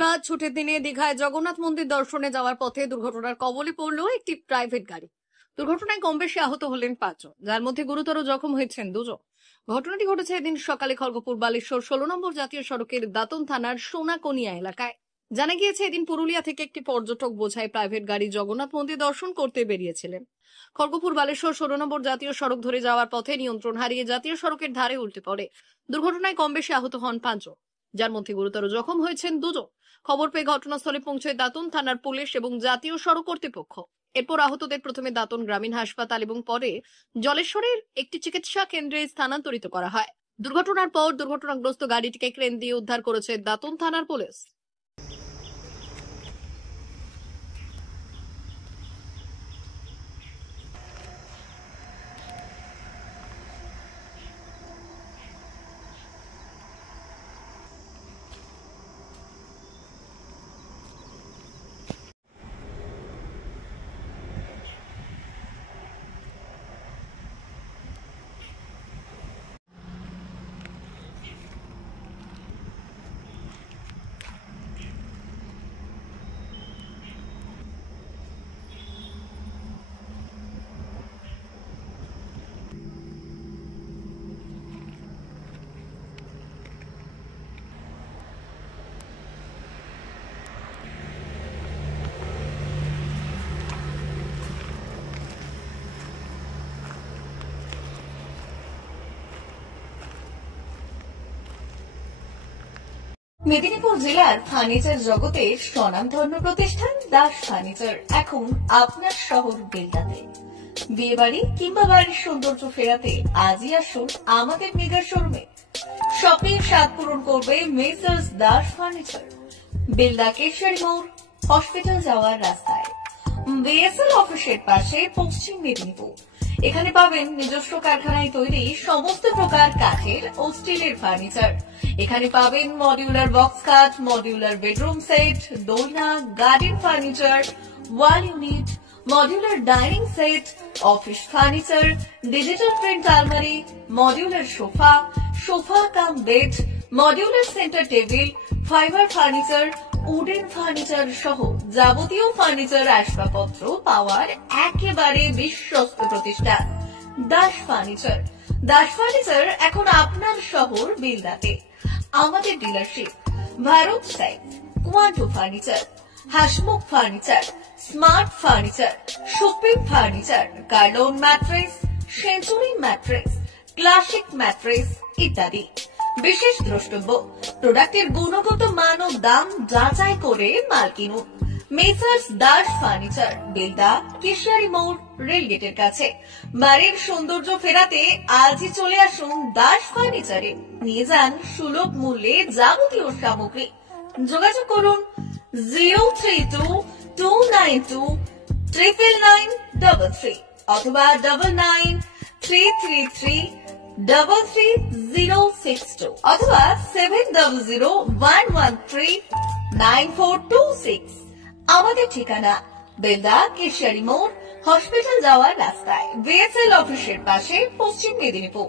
রবিবার ছুটির দিনে দীঘায় জগন্নাথ মন্দির দর্শনে যাওয়ার পথে দুর্ঘটনার কবলে পড়ল একটি প্রাইভেট গাড়ি। দুর্ঘটনায় কম বেশি আহত হলেন 5 জন, যার মধ্যে গুরুতর জখম হয়েছেন 2 জন। ঘটনাটি ঘটেছে এদিন সকালে খড়গপুর বালেশ্বর 16 নম্বর জাতীয় সড়কের দাতন থানার সোনাকনিয়া এলাকায়। জানা গিয়েছে, এদিন পুরুলিয়া থেকে একটি পর্যটক বোঝাই প্রাইভেট গাড়ি জগন্নাথ মন্দির দর্শন করতে বেরিয়েছিলেন। খড়গপুর বালেশ্বর 16 নম্বর জাতীয় সড়ক ধরে যাওয়ার পথে নিয়ন্ত্রণ হারিয়ে জাতীয় সড়কের ধারে উল্টে পড়ে। দুর্ঘটনায় কম বেশি আহত হন 5 জন, যার মধ্যে গুরুতর জখম হয়েছেন 2 জন। খবর পেয়ে ঘটনাস্থলে পৌঁছয় দাতন থানার পুলিশ এবং জাতীয় সড়ক কর্তৃপক্ষ। এরপর আহতদের প্রথমে দাতন গ্রামীণ হাসপাতাল এবং পরে জলেশ্বরের একটি চিকিৎসা কেন্দ্রে স্থানান্তরিত করা হয়। দুর্ঘটনার পর দুর্ঘটনাগ্রস্ত গাড়িটিকে ক্রেন দিয়ে উদ্ধার করেছে দাতন থানার পুলিশ। মেদিনীপুর জেলার ফার্নিচার জগতের স্বনামধন্য প্রতিষ্ঠান দাস ফার্নিচার এখন আপনার শহর বেলদাতে। বিয়ে বাড়ি কিংবা বাড়ির সৌন্দর্য ফেরাতে আজই আসুন আমাদের মেগা শোরুমে। শপিং স্বাদ পূরণ করবে মেসার্স দাস ফার্নিচার, বেলদা কেশরী মোড়, হসপিটাল যাওয়ার রাস্তায়, বিএসএল অফিসের পাশে, পশ্চিম মেদিনীপুর। এখানে পাবেন নিজস্ব কারখানায় তৈরি সমস্ত প্রকার কাঠের ও স্টিলের ফার্নিচার। এখানে পাবেন modular box cut, modular bedroom set, দোলনা, garden furniture, wall unit, modular dining set, office furniture, digital print আলমারি, modular sofa, sofa cum bed, modular centre table, fibre furniture, wooden furniture সহ যাবতীয় ফার্নিচার আসবাবপত্র পাওয়ার একেবারে বিশ্বস্ত প্রতিষ্ঠান দাস ফার্নিচার। দাস ফার্নিচার এখন আপনার শহর বেলদাতে। আমাদের dealership Bharat side, Quanto furniture, Hasmukh furniture, smart furniture, supreme furniture, Kurlon mattress, century mattress, classic mattress ইত্যাদি। বিশেষ দ্রষ্টব্য, প্রোডাক্টের গুণগত মান ও দাম যাচাই করে মাল কিনুন। মেসার্স দাস ফার্নিচার, বেলদা কেশরী মোড়, রেলগেটের কাছে। বাড়ির সৌন্দর্য ফেরাতে আজই চলে আসুন দাস ফার্নিচারে। নিয়ে যান সুলভ মূল্যে যাবতীয় সামগ্রী। যোগাযোগ করুন 03229299933 অথবা 9933333062 অথবা 7001139426। আমাদের ঠিকানা বেলদা কেশরী মোড়, হসপিটাল যাওয়ার রাস্তায়, বিএসএল অফিসের পাশে, পশ্চিম মেদিনীপুর।